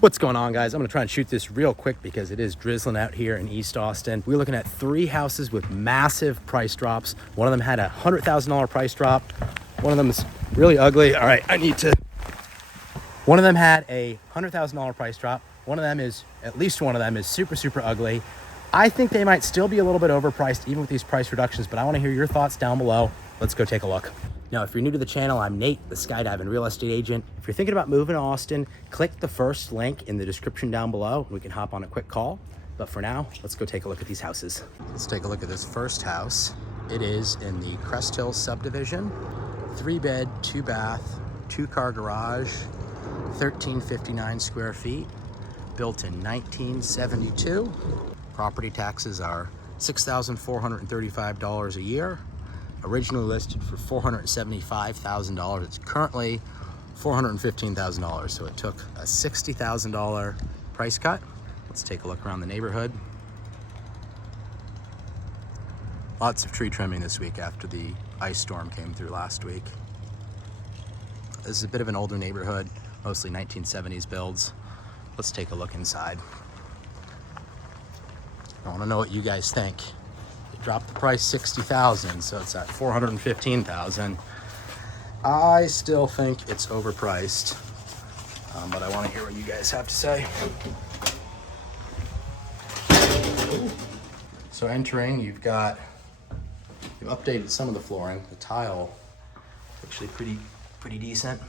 What's going on, guys? I'm gonna try and shoot this real quick because it is drizzling out here in East Austin. We're looking at 3 houses with massive price drops. One of them had a $100,000 price drop. One of them is really ugly. All right, one of them had a $100,000 price drop. At least one of them is super, super ugly. I think they might still be a little bit overpriced even with these price reductions, but I wanna hear your thoughts down below. Let's go take a look. Now, if you're new to the channel, I'm Nate, the skydiving real estate agent. If you're thinking about moving to Austin, click the first link in the description down below. We can hop on a quick call. But for now, let's go take a look at these houses. Let's take a look at this first house. It is in the Crest Hill subdivision. 3-bed, 2-bath, 2-car garage, 1,359 square feet, built in 1972. Property taxes are $6,435 a year. Originally listed for $475,000. It's currently $415,000. So it took a $60,000 price cut. Let's take a look around the neighborhood. Lots of tree trimming this week after the ice storm came through last week. This is a bit of an older neighborhood, mostly 1970s builds. Let's take a look inside. I want to know what you guys think. Dropped the price $60,000, so it's at $415,000. I still think it's overpriced, but I want to hear what you guys have to say. So entering, you've updated some of the flooring. The tile, actually pretty decent.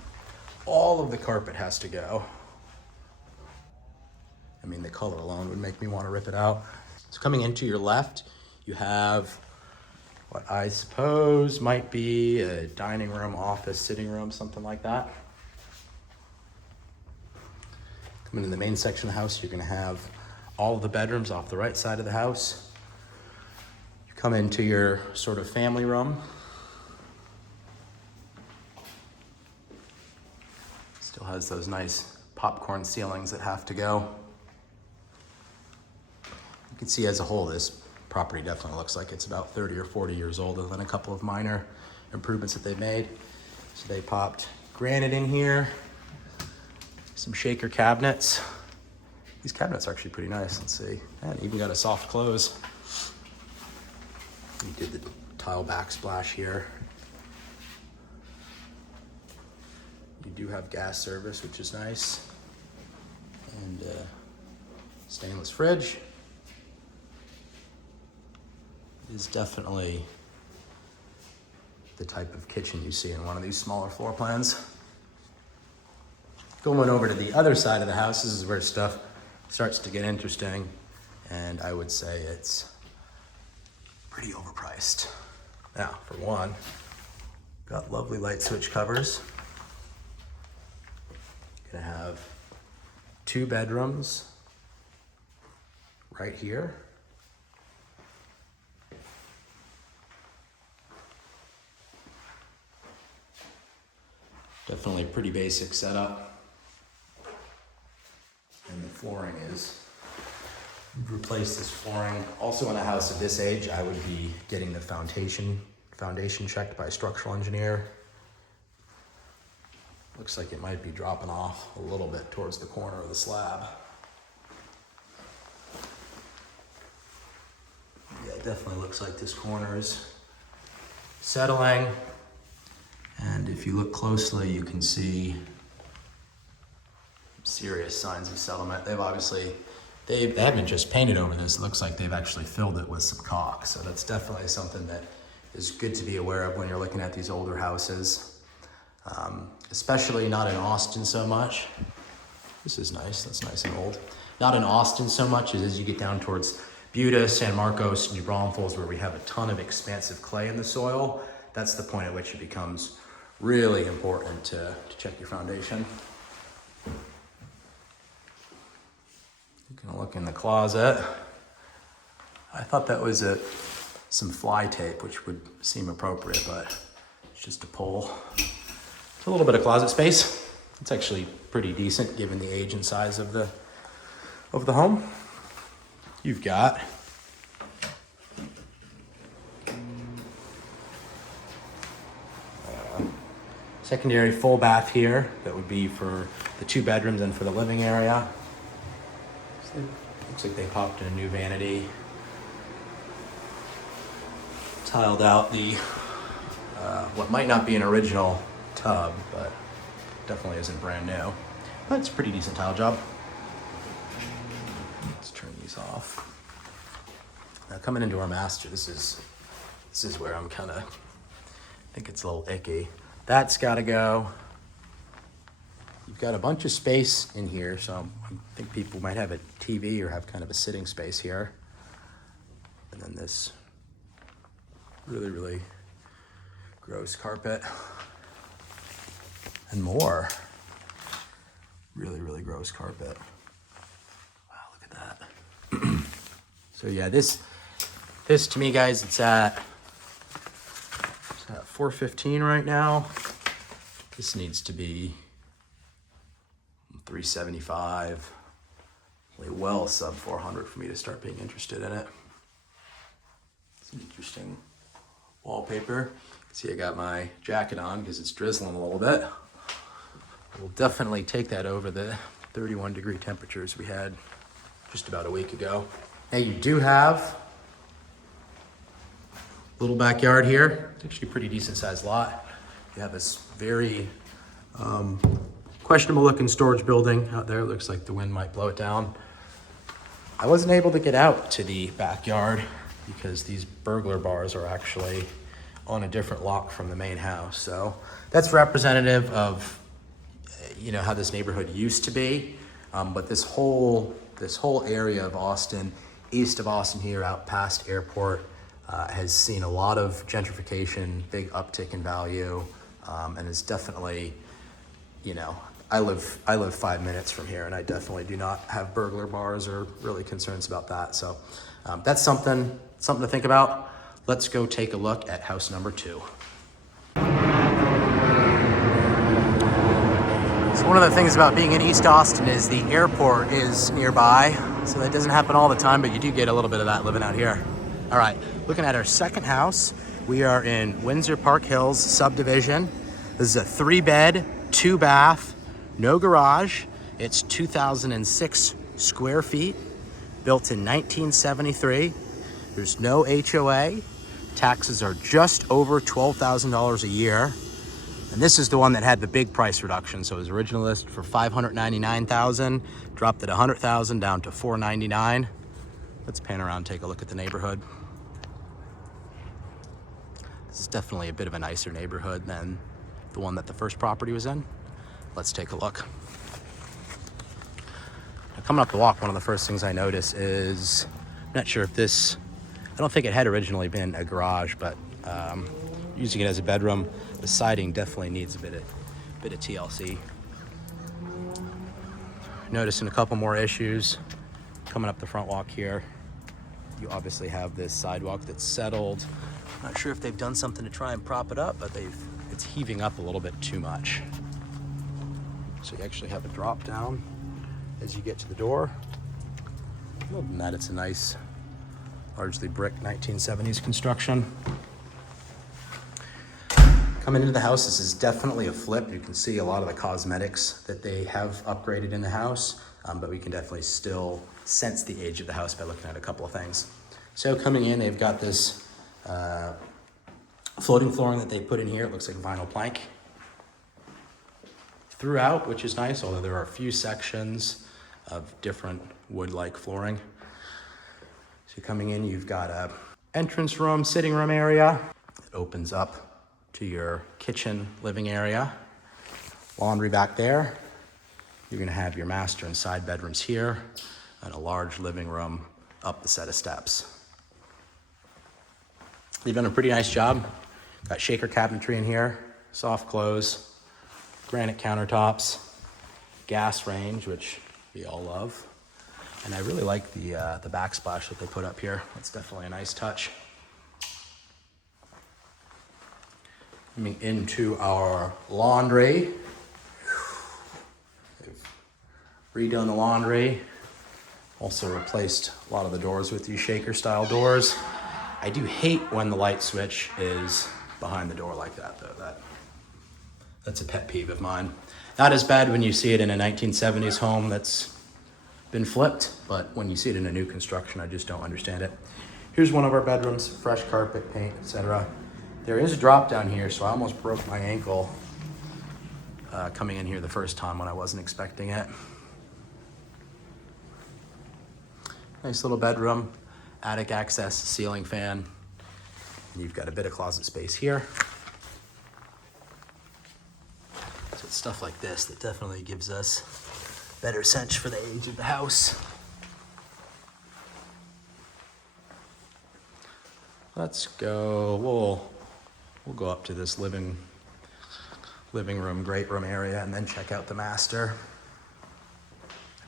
All of the carpet has to go. I mean, the color alone would make me want to rip it out. So coming into your left, you have what I suppose might be a dining room, office, sitting room, something like that. Coming in the main section of the house, you're gonna have all of the bedrooms off the right side of the house. You come into your sort of family room. Still has those nice popcorn ceilings that have to go. You can see as a whole, this property definitely looks like it's about 30 or 40 years old, other than a couple of minor improvements that they've made. So they popped granite in here, some shaker cabinets. These cabinets are actually pretty nice. Let's see. And even got a soft close. You did the tile backsplash here. You do have gas service, which is nice. And stainless fridge. Is definitely the type of kitchen you see in one of these smaller floor plans. Going over to the other side of the house, this is where stuff starts to get interesting, and I would say it's pretty overpriced. Now, for one, got lovely light switch covers. Gonna have 2 bedrooms right here. Definitely a pretty basic setup. And the flooring replace this flooring. Also in a house of this age, I would be getting the foundation checked by a structural engineer. Looks like it might be dropping off a little bit towards the corner of the slab. Yeah, it definitely looks like this corner is settling. And if you look closely, you can see serious signs of settlement. They haven't just painted over this. It looks like they've actually filled it with some caulk. So that's definitely something that is good to be aware of when you're looking at these older houses. Especially not in Austin so much. This is nice, that's nice and old. Not in Austin so much as you get down towards Buda, San Marcos, and New Braunfels, where we have a ton of expansive clay in the soil. That's the point at which it becomes really important to check your foundation. You can look in the closet. I thought that was some fly tape, which would seem appropriate, but it's just a pole. It's a little bit of closet space. It's actually pretty decent given the age and size of the home. You've got secondary full bath here that would be for the 2 bedrooms in for the living area. So looks like they popped in a new vanity. Tiled out the, what might not be an original tub, but definitely isn't brand new. But it's a pretty decent tile job. Let's turn these off. Now coming into our master, this is where I'm kind of, I think it's a little icky. That's gotta go. You've got a bunch of space in here, so I think people might have a TV or have kind of a sitting space here. And then this really gross carpet. And more really gross carpet. Wow, look at that. So yeah, this to me, guys, it's at 415 right now. This needs to be 375, well sub 400 for me to start being interested in it. It's an interesting wallpaper. See, I got my jacket on because it's drizzling a little bit. We'll definitely take that over the 31-degree temperatures we had just about a week ago. Now you do have a little backyard here. It's actually a pretty decent sized lot. You have this very questionable looking storage building out there. It looks like the wind might blow it down. I wasn't able to get out to the backyard because these burglar bars are actually on a different lock from the main house. So that's representative of, you know, how this neighborhood used to be. But this whole area of Austin, east of Austin here, out past airport, has seen a lot of gentrification, big uptick in value, and is definitely, you know, I live 5 minutes from here, and I definitely do not have burglar bars or really concerns about that. So that's something to think about. Let's go take a look at house number 2. So one of the things about being in East Austin is the airport is nearby. So that doesn't happen all the time, but you do get a little bit of that living out here. All right, looking at our second house, we are in Windsor Park Hills subdivision. This is a 3-bed, 2-bath, no garage. It's 2,006 square feet, built in 1973. There's no HOA. Taxes are just over $12,000 a year. And this is the one that had the big price reduction. So it was originally listed for $599,000, dropped at $100,000 down to $499. Let's pan around and take a look at the neighborhood. This is definitely a bit of a nicer neighborhood than the one that the first property was in. Let's take a look. Now, coming up the walk, one of the first things I notice is, I'm not sure if this, I don't think it had originally been a garage, but using it as a bedroom, the siding definitely needs a bit of TLC. Noticing a couple more issues coming up the front walk here. You obviously have this sidewalk that's settled. Not sure if they've done something to try and prop it up, but it's heaving up a little bit too much. So you actually have a drop down as you get to the door. Other than that, it's a nice, largely brick 1970s construction. Coming into the house, this is definitely a flip. You can see a lot of the cosmetics that they have upgraded in the house, but we can definitely still sense the age of the house by looking at a couple of things. So coming in, they've got this floating flooring that they put in here. It looks like vinyl plank throughout, which is nice, although there are a few sections of different wood-like flooring. So coming in, you've got a entrance room, sitting room area. It opens up to your kitchen living area. Laundry back there. You're gonna have your master and side bedrooms here, and a large living room up the set of steps. They've done a pretty nice job. Got shaker cabinetry in here, soft close, granite countertops, gas range, which we all love. And I really like the backsplash that they put up here. That's definitely a nice touch. Coming into our laundry. They've redone the laundry. Also replaced a lot of the doors with these shaker style doors. I do hate when the light switch is behind the door like that though. That's a pet peeve of mine. Not as bad when you see it in a 1970s home that's been flipped, but when you see it in a new construction, I just don't understand it. Here's one of our bedrooms, fresh carpet, paint, etc. There is a drop down here, so I almost broke my ankle coming in here the first time when I wasn't expecting it. Nice little bedroom, attic access, ceiling fan. And you've got a bit of closet space here. So it's stuff like this that definitely gives us better sense for the age of the house. Let's go, we'll go up to this living room, great room area, and then check out the master.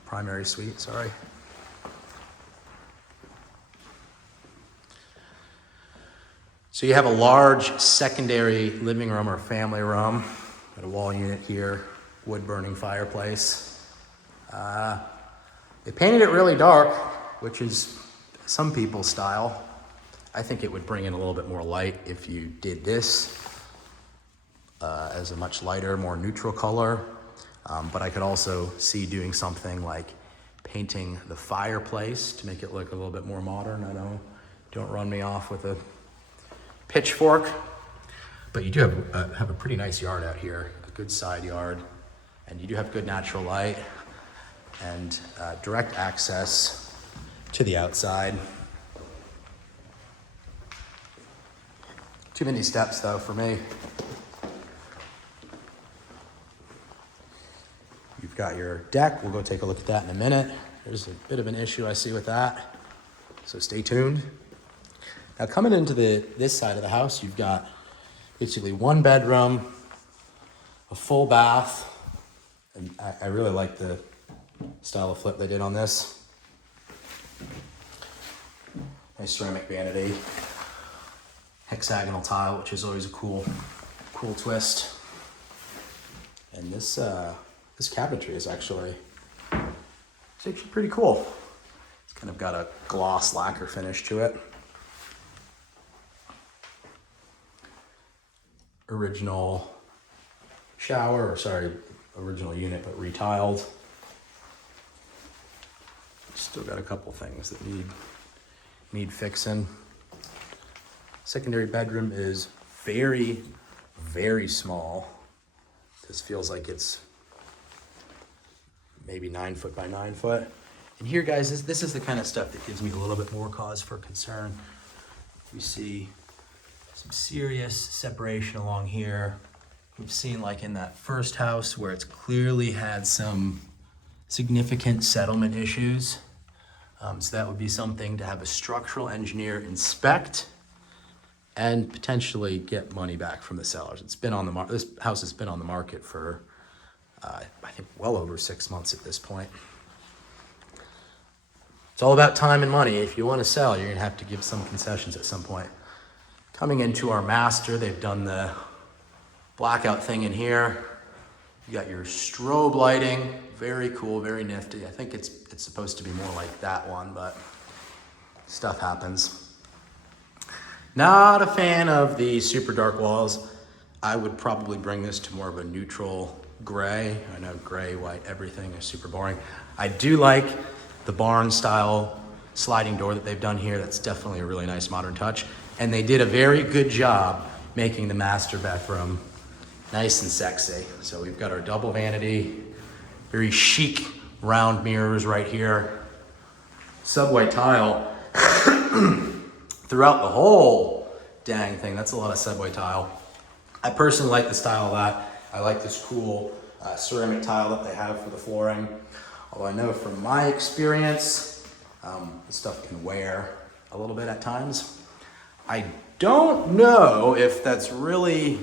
Primary suite, sorry. So you have a large secondary living room or family room. Got a wall unit here, wood burning fireplace. They painted it really dark, which is some people's style. I think it would bring in a little bit more light if you did this as a much lighter, more neutral color. But I could also see doing something like painting the fireplace to make it look a little bit more modern. I know, don't run me off with a pitchfork. But you do have a pretty nice yard out here, a good side yard, and you do have good natural light and direct access to the outside. Too many steps though for me. You've got your deck. We'll go take a look at that in a minute. There's a bit of an issue I see with that, so stay tuned. Now coming into this side of the house, you've got basically one bedroom, a full bath, and I really like the style of flip they did on this. Nice ceramic vanity. Hexagonal tile, which is always a cool twist. And this cabinetry is actually pretty cool. It's kind of got a gloss lacquer finish to it. Original original unit, but retiled. Still got a couple things that need fixing. Secondary bedroom is very, very small. This feels like it's maybe 9 foot by 9 foot. And here, guys, this is the kind of stuff that gives me a little bit more cause for concern. We see some serious separation along here. We've seen, like in that first house where it's clearly had some significant settlement issues. So that would be something to have a structural engineer inspect and potentially get money back from the sellers. It's been on the market. This house has been on the market for, I think, well over 6 months at this point. It's all about time and money. If you want to sell, you're gonna have to give some concessions at some point. Coming into our master, they've done the blackout thing in here. You got your strobe lighting, very cool, very nifty. I think it's supposed to be more like that one, but stuff happens. Not a fan of the super dark walls. I would probably bring this to more of a neutral gray. I know gray, white, everything is super boring. I do like the barn style sliding door that they've done here. That's definitely a really nice modern touch. And they did a very good job making the master bathroom nice and sexy. So we've got our double vanity, very chic round mirrors right here. Subway tile throughout the whole dang thing. That's a lot of subway tile. I personally like the style of that. I like this cool ceramic tile that they have for the flooring. Although I know from my experience, this stuff can wear a little bit at times. I don't know if that's really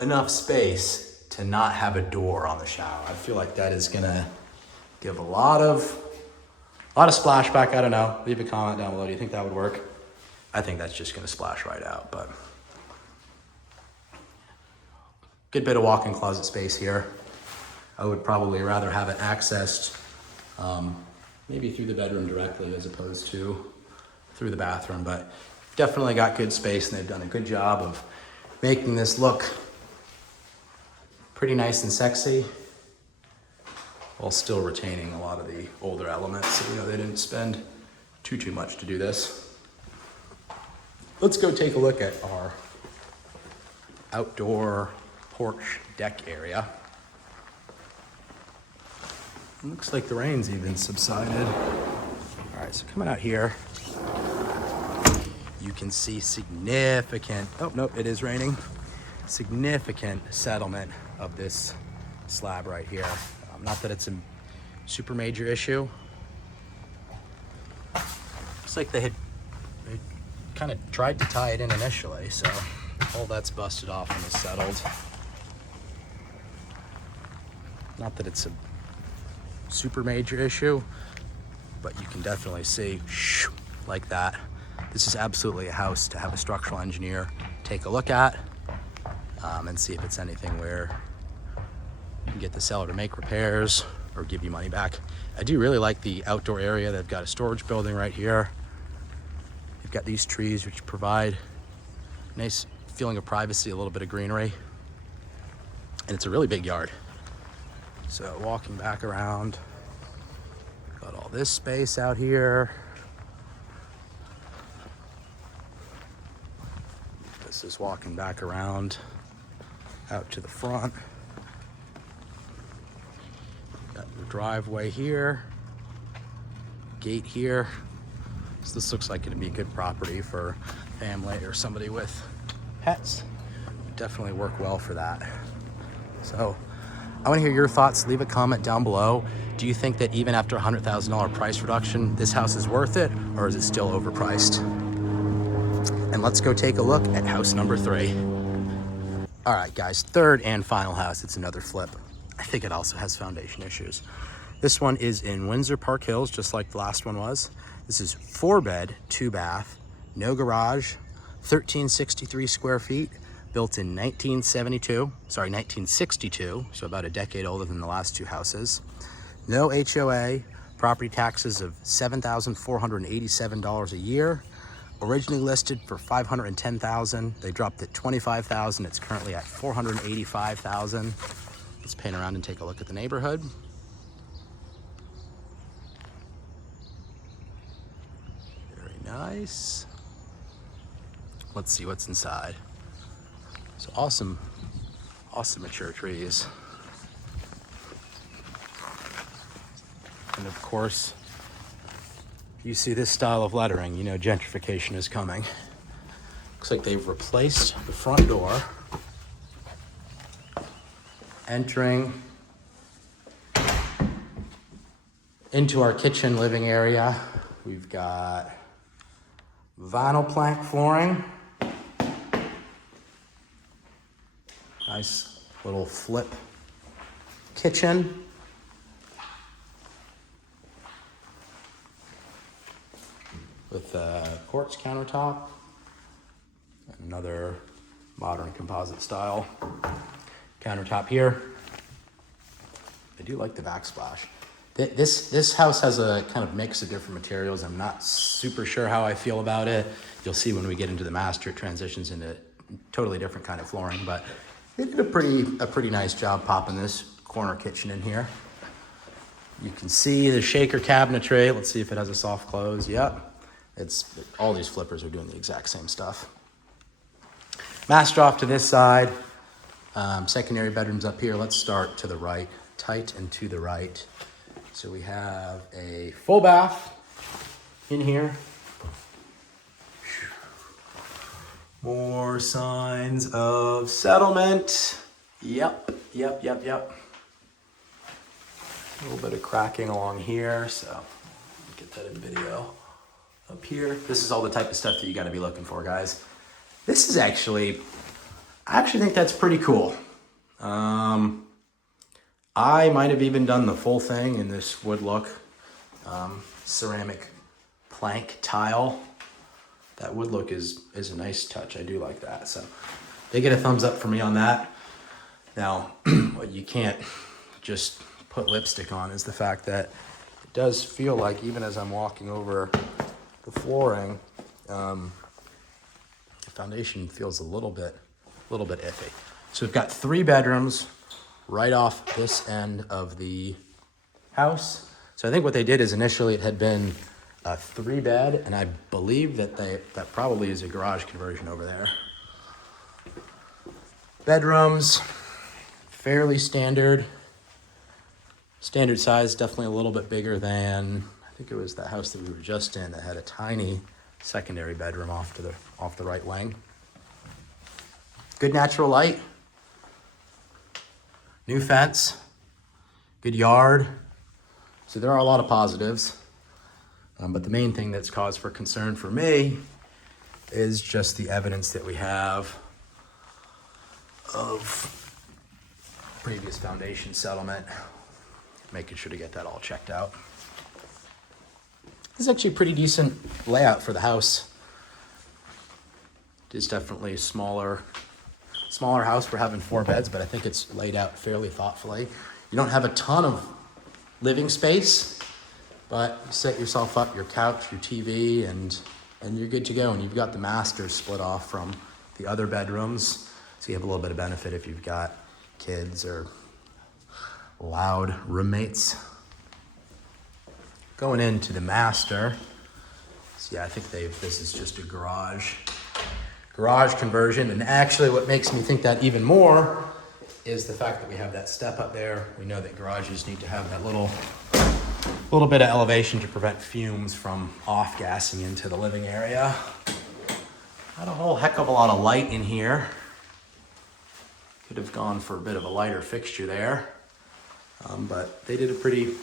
enough space to not have a door on the shower. I feel like that is gonna give a lot of splashback. I don't know. Leave a comment down below. Do you think that would work? I think that's just gonna splash right out, but good bit of walk-in closet space here. I would probably rather have it accessed maybe through the bedroom directly as opposed to through the bathroom, but definitely got good space and they've done a good job of making this look pretty nice and sexy, while still retaining a lot of the older elements. So, they didn't spend too much to do this. Let's go take a look at our outdoor porch deck area. Looks like the rain's even subsided. All right, so coming out here, you can see significant, oh, nope, it is raining. Significant settlement of this slab right here. Not that it's a super major issue. Looks like they kind of tried to tie it in initially, so all that's busted off and is settled. Not that it's a super major issue, but you can definitely see like that. This is absolutely a house to have a structural engineer take a look at and see if it's anything where you can get the seller to make repairs or give you money back. I do really like the outdoor area. They've got a storage building right here. You've got these trees which provide a nice feeling of privacy, a little bit of greenery, and it's a really big yard. So walking back around, got all this space out here. This is walking back around out to the front. Got the driveway here, gate here. So this looks like it'd be a good property for family or somebody with pets. Would definitely work well for that. So I want to hear your thoughts. Leave a comment down below. Do you think that even after $100,000 price reduction, this house is worth it, or is it still overpriced? And let's go take a look at house number 3. All right, guys, third and final house. It's another flip. I think it also has foundation issues. This one is in Windsor Park Hills, just like the last one was. This is 4-bed, 2-bath, no garage, 1,363 square feet, built in 1962, so about a decade older than the last 2 houses. No HOA, property taxes of $7,487 a year. Originally listed for $510,000. They dropped it $25,000. It's currently at $485,000. Let's pan around and take a look at the neighborhood. Very nice. Let's see what's inside. So awesome mature trees. And of course, you see this style of lettering, you know gentrification is coming. Looks like they've replaced the front door. Entering into our kitchen living area, we've got vinyl plank flooring. Nice little flip kitchen. With a quartz countertop. Another modern composite style countertop here. I do like the backsplash. This house has a kind of mix of different materials. I'm not super sure how I feel about it. You'll see when we get into the master, it transitions into totally different kind of flooring, but they did a pretty nice job popping this corner kitchen in here. You can see the shaker cabinetry. Let's see if it has a soft close. Yep. All these flippers are doing the exact same stuff. Master off to this side. Secondary bedrooms up here. Let's start to the right, tight and to the right. So we have a full bath in here. More signs of settlement. Yep. A little bit of cracking along here, so get that in video. Up here, this is all the type of stuff that you got to be looking for, guys. This is I actually think that's pretty cool. I might have even done the full thing in this wood look, ceramic plank tile. That wood look is a nice touch. I do like that. So they get a thumbs up for me on that. Now, what you can't just put lipstick on is the fact that it does feel like, even as I'm walking over the flooring, the foundation feels a little bit iffy. So we've got 3 bedrooms, right off this end of the house. So I think what they did is initially it had been a 3-bed, and I believe that that probably is a garage conversion over there. Bedrooms, fairly standard size, definitely a little bit bigger than, I think it was the house that we were just in that had a tiny secondary bedroom off the right wing. Good natural light, new fence, good yard. So there are a lot of positives, but the main thing that's cause for concern for me is just the evidence that we have of previous foundation settlement, making sure to get that all checked out. This is actually a pretty decent layout for the house. It is definitely a smaller house for having 4 beds, but I think it's laid out fairly thoughtfully. You don't have a ton of living space, but you set yourself up your couch, your TV, and you're good to go. And you've got the master split off from the other bedrooms, so you have a little bit of benefit if you've got kids or loud roommates. Going into the master, so yeah, I think this is just a garage conversion. And actually what makes me think that even more is the fact that we have that step up there. We know that garages need to have that little bit of elevation to prevent fumes from off-gassing into the living area. Not a whole heck of a lot of light in here. Could have gone for a bit of a lighter fixture there. But they did a pretty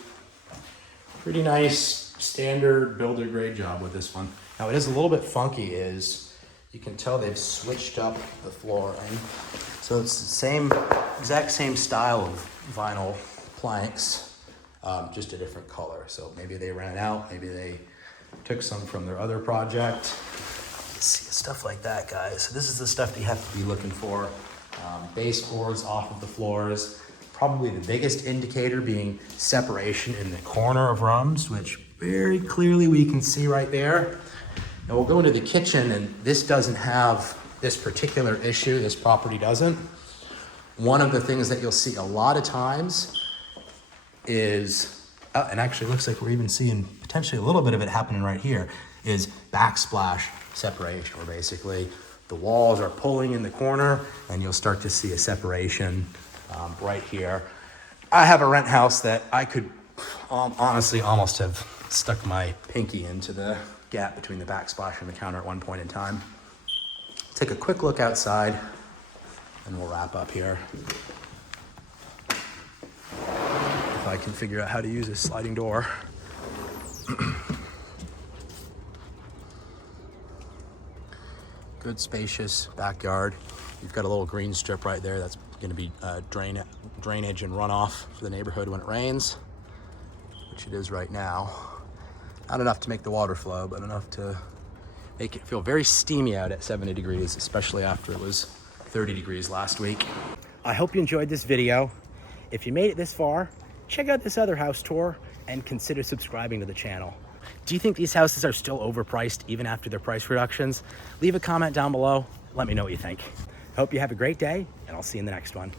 nice standard builder grade job with this one. Now it is a little bit funky, is you can tell they've switched up the flooring. So it's the exact same style of vinyl planks, just a different color. So maybe they ran out, maybe they took some from their other project. See, stuff like that, guys. So this is the stuff that you have to be looking for. Baseboards off of the floors. Probably the biggest indicator being separation in the corner of rooms, which very clearly we can see right there. Now we'll go into the kitchen, and this doesn't have this particular issue. This property doesn't. One of the things that you'll see a lot of times is, and actually looks like we're even seeing potentially a little bit of it happening right here, is backsplash separation, where basically the walls are pulling in the corner and you'll start to see a separation right here. I have a rent house that I could honestly almost have stuck my pinky into the gap between the backsplash and the counter at one point in time. Take a quick look outside and we'll wrap up here. If I can figure out how to use this sliding door. Good spacious backyard. You've got a little green strip right there. That's going to be drainage and runoff for the neighborhood when it rains, which it is right now. Not enough to make the water flow, but enough to make it feel very steamy out at 70 degrees, especially after it was 30 degrees last week. I hope you enjoyed this video. If you made it this far, check out this other house tour and consider subscribing to the channel. Do you think these houses are still overpriced even after their price reductions? Leave a comment down below. Let me know what you think. Hope you have a great day, and I'll see you in the next one.